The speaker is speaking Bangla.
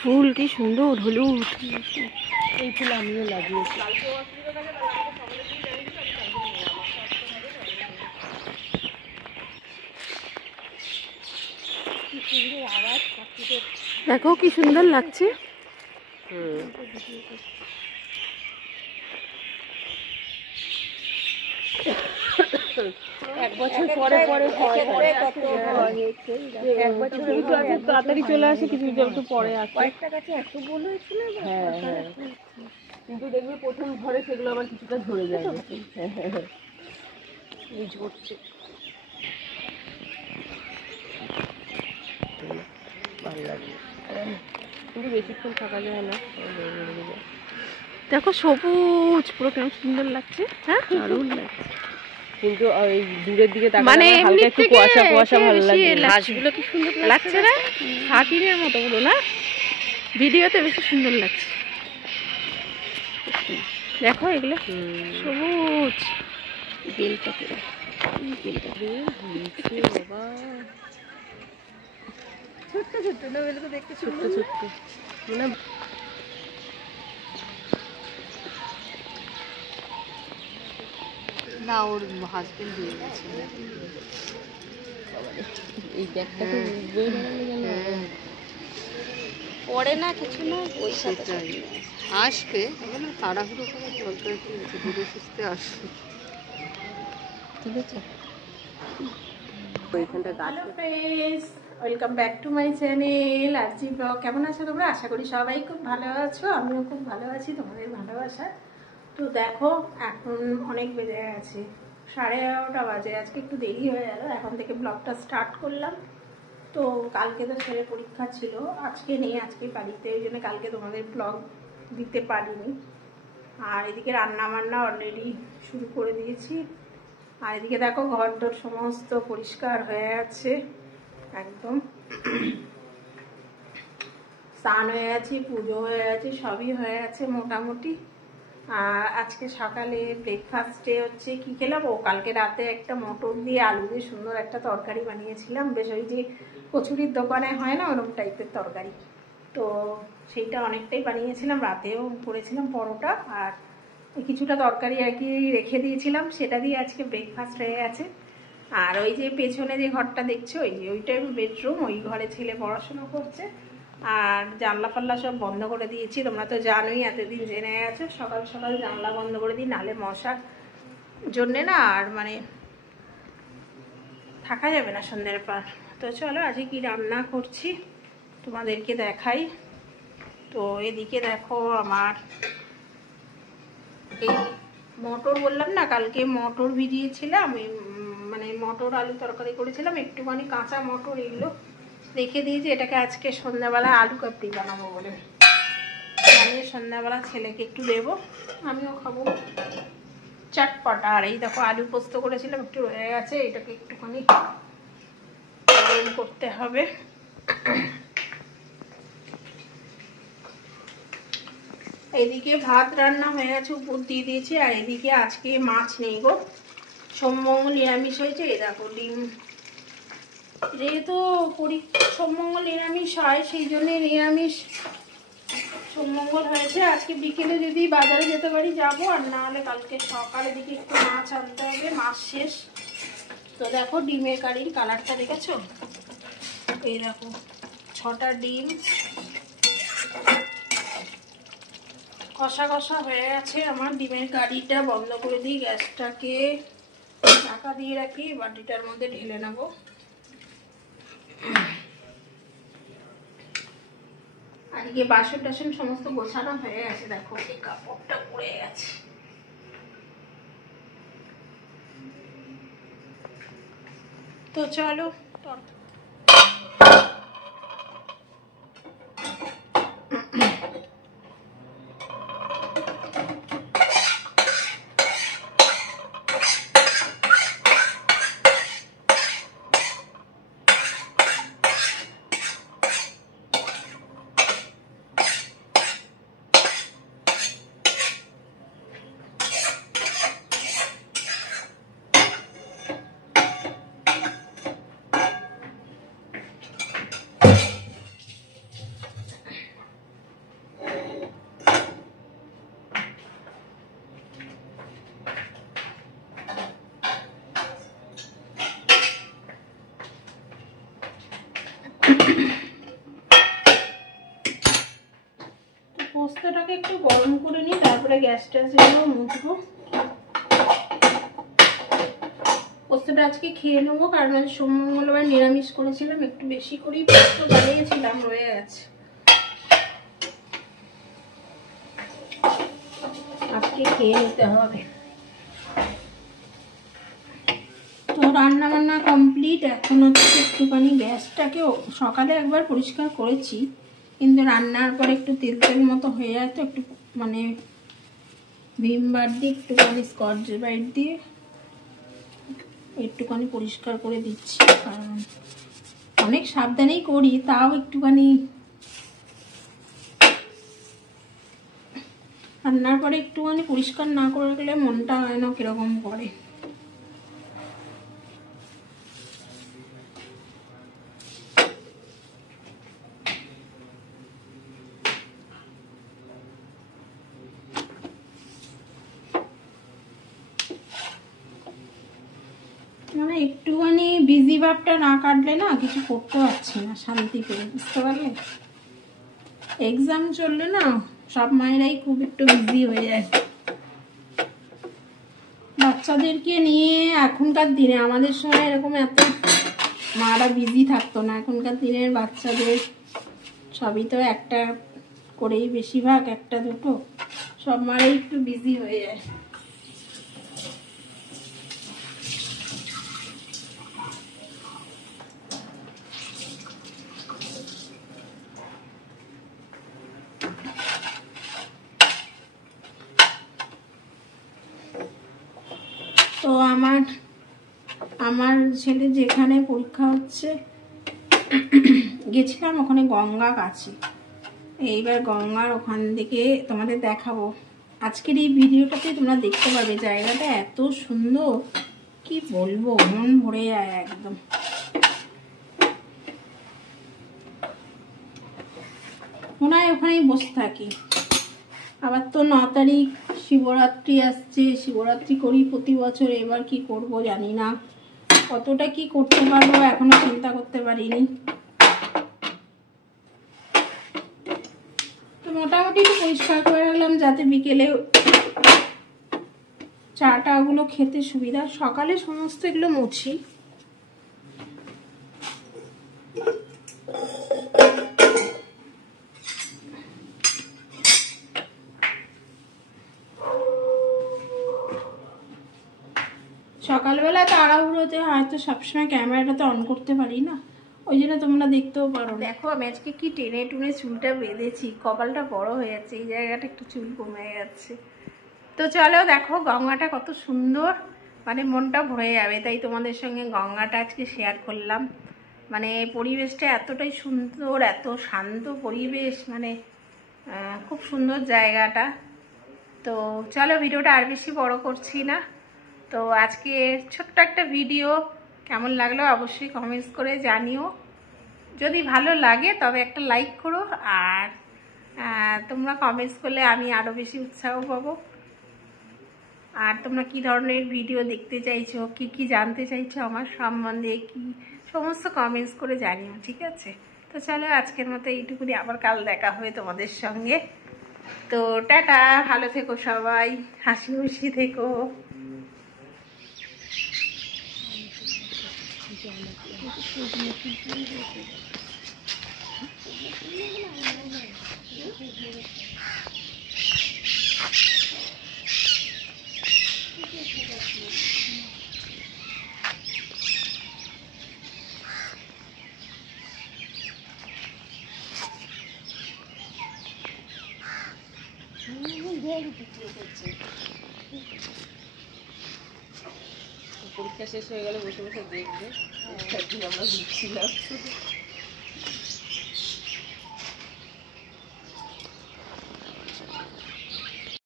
ফুল, কি সুন্দর হলুদ। এই ফুল আমিও লাগিয়েছি। দেখো কি সুন্দর লাগছে। এক বছর পরে পরে এক বছর তাড়াতাড়ি চলে আসে, কিছু একটু পরে আসে। কয়েকটা গাছে এত বড় হয়েছিল। হ্যাঁ হ্যাঁ, কিন্তু দেখবে প্রথম ঝড়ে সেগুলো আবার কিছুটা ঝরে যায়। এই ঝরছে, ভালো লাগে, কিন্তু বেশিক্ষণ থাকা যায় না। দেখো সবুজ, পুরো কেমন সুন্দর লাগছে। হ্যাঁ, দারুণ লাগছে। কিন্তু ওই দূরের দিকে মানে হালকা একটু কুয়াশা কুয়াশা ভালো লাগে। ঘাসগুলো কি সুন্দর লাগছে না, হাতিনের মতো গুলো না, ভিডিওতে বেশি সুন্দর লাগছে। দেখো এগুলো সবুজ, বেলটা বাবা ছোট্ট ছোট্ট না, বেলগুলো দেখতে ছোট্ট ছোট্ট মানে। না, ওর হাজবেন্ড দিয়ে গেছে। এই ব্যাগটা তো পড়ে না, কিছু না, ওই সেটাই আসবে। মানে তাড়াহুড়ো করার দরকার কি আছে, ধীরে সুস্থে আসবে। ঠিক আছে। Hello friends, welcome back to my channel RG blog. কেমন আছো তোমরা? আশা করি সবাই খুব ভালো আছো, আমিও খুব ভালো আছি তোমাদের ভালোবাসা। তো দেখো এখন অনেক বেজে গেছে, 11:30 বাজে। আজকে একটু দেরি হয়ে গেল, এখন থেকে ব্লগটা স্টার্ট করলাম। তো কালকে তো ছেলে পরীক্ষা ছিল, আজকে নেই, আজকে বাড়িতে, ওই জন্য কালকে তোমাদের ব্লগ দিতে পারিনি। আর এদিকে রান্না বান্না অলরেডি শুরু করে দিয়েছি। আর এদিকে দেখো ঘর দর সমস্ত পরিষ্কার হয়ে আছে একদম। স্নান হয়ে গেছে, পুজো হয়ে গেছে, সবই হয়ে গেছে মোটামুটি। আর আজকে সকালে ব্রেকফাস্টে হচ্ছে কি খেলাম, ও কালকে রাতে একটা মটর দিয়ে আলু দিয়ে সুন্দর একটা তরকারি বানিয়েছিলাম, বেশ ওই যে কচুরির দোকানে হয় না ওরকম টাইপের তরকারি। তো সেইটা অনেকটাই বানিয়েছিলাম, রাতেও করেছিলাম পরোটা, আর কিছুটা তরকারি আর কি রেখে দিয়েছিলাম, সেটা দিয়ে আজকে ব্রেকফাস্ট হয়ে গেছে। আর ওই যে পেছনে যে ঘরটা দেখছো, ওই যে ওইটাই বেডরুম, ওই ঘরে ছেলে পড়াশোনা করছে। আর জানলা ফাল্লা সব বন্ধ করে দিয়েছি, তোমরা তো জানোই, এতদিন জেনে গেছো। সকাল সকাল জানলা বন্ধ করে দিই, নাহলে মশার জন্যে না আর মানে থাকা যাবে না সন্ধ্যের পর। তো চলো আজকে কি রান্না করছি তোমাদেরকে দেখাই। তো এদিকে দেখো আমার এই মটর, বললাম না কালকে মটর ভিজিয়েছিলাম, মানে মটর আলু তরকারি করেছিলাম, একটুখানি কাঁচা মটর এগুলো রেখে দিয়েছি। এটাকে আজকে সন্ধ্যাবেলা আলু কাবলি বানাবো বলে, বানিয়ে সন্ধ্যাবেলা ছেলেকে একটু দেবো, আমিও খাবো চটপটা। আর এই দেখো আলু পোস্ত করেছিলাম, একটু রয়ে গেছে, এটাকে একটুখানি গরম করতে হবে। এদিকে ভাত রান্না হয়ে গেছে, উপর দিয়ে দিয়েছি। আর এদিকে আজকে মাছ নেই গো, সোমমঙ্গল নিরামিষ হয়েছে। এই দেখো ডিম, যেহেতু সোমমঙ্গল নিরামিষ হয়, সেই জন্যে নিরামিষ সোমমঙ্গল হয়েছে। আজকে বিকেলে যদি বাজারে যেতে পারি যাবো, আর না হলে কালকে সকালে দিকে একটু মাছ আনতে হবে, মাছ শেষ। তো দেখো ডিমের কারির কালারটা দেখেছো, এই দেখো 6টা ডিম কষা কষা হয়ে গেছে আমার। ডিমের কারিটা বন্ধ করে দিই, গ্যাসটাকে ঢাকা দিয়ে রাখি, বাটিটার মধ্যে ঢেলে নেবো। আর এদিকে বাসন টাসন সমস্ত গোছানো হয়ে গেছে, দেখো এই কাপড়টা পড়ে গেছে। তো চলো একটু গরম করে নিই, তারপরে গ্যাসটা যেগুলো মুছবো। পোস্তটা আজকে খেয়ে নেবো, কারণ আজ সোম মঙ্গলবার নিরামিষ করেছিলাম, একটু বেশি করেই পোস্ত বানিয়েছিলাম, রয়ে গেছে। আজকে খেয়ে নিতে হবে। তো রান্না বান্না কমপ্লিট। এখন হচ্ছে একটুখানি গ্যাসটাকে সকালে একবার পরিষ্কার করেছি, কিন্তু রান্নার পর একটু তেল তেল মতো হয়ে যায়, তো একটু মানে ভিম বার দিয়ে একটুখানি স্কচ ব্রাইট দিয়ে একটুখানি পরিষ্কার করে দিচ্ছি। কারণ অনেক সাবধানেই করি, তাও একটুখানি রান্নার পরে একটুখানি পরিষ্কার না করে গেলে মনটা হয় না কিরকম করে। মানে একটুখানি বিজি ভাবটা না কাটলে না কিছু করতে পারছি না শান্তি পেয়ে, বুঝতে পারলে? এক্সাম চললে না সব মায়েরাই খুব একটু বিজি হয়ে যায়। বাচ্চাদেরকে নিয়ে এখনকার দিনে, আমাদের সময় এরকম এত মারা বিজি থাকতো না। এখনকার দিনের বাচ্চাদের সবই তো একটা করেই, বেশিরভাগ একটা দুটো, সব মারাই একটু বিজি হয়ে যায়। তো আমার ছেলে যেখানে পরীক্ষা হচ্ছে গেছিলাম, ওখানে গঙ্গা কাছে। এইবার গঙ্গার ওখান থেকে তোমাদের দেখাবো। আজকের এই ভিডিওটাতে তোমরা দেখতে পাবে জায়গাটা এত সুন্দর, কি বলবো, মন ভরে যায় একদম। মনে হয় ওখানেই বসে থাকি। আবার তো 9 তারিখ শিবরাত্রি আসছে, শিবরাত্রি করি প্রতি বছর। এবার কি করব জানি না, কতটা কি করতে পারবো এখনো চিন্তা করতে পারিনি। তো মোটামুটি একটু পরিষ্কার করে রাখলাম, যাতে বিকেলে চাটা গুলো খেতে সুবিধা। সকালে সমস্ত এগুলো মুছি। সকালবেলা তাড়াহুড়োতে হয়তো সবসময় ক্যামেরাটা অন করতে পারি না, ওই জন্য তোমরা দেখতেও পারো। দেখো আমি আজকে কি টেনে টুনে চুলটা বেঁধেছি, কপালটা বড় হয়ে যাচ্ছে, এই জায়গাটা একটু চুল কমে যাচ্ছে। তো চলো দেখো গঙ্গাটা কত সুন্দর, মানে মনটা ভরে যাবে। তাই তোমাদের সঙ্গে গঙ্গাটা আজকে শেয়ার করলাম। মানে পরিবেশটা এতটাই সুন্দর, এত শান্ত পরিবেশ, মানে খুব সুন্দর জায়গাটা। তো চলো ভিডিওটা আর বেশি বড় করছি না। তো আজকে ছোট্ট একটা ভিডিও কেমন লাগলো অবশ্যই কমেন্টস করে জানিও। যদি ভালো লাগে তবে একটা লাইক করো, আর তোমরা কমেন্টস করলে আমি আরও বেশি উৎসাহ পাবো। আর তোমরা কি ধরনের ভিডিও দেখতে চাইছো, কি কি জানতে চাইছো আমার সম্বন্ধে, কি সমস্ত কমেন্টস করে জানিও, ঠিক আছে? তো চলো আজকের মতো এইটুকুনি, আবার কাল দেখা হবে তোমাদের সঙ্গে। তো টাটা, ভালো থেকো সবাই, হাসি খুশি থেকো। পরীক্ষা শেষ হয়ে গেলে বসে বসে দেখবে আমরা ঘুরছিলাম।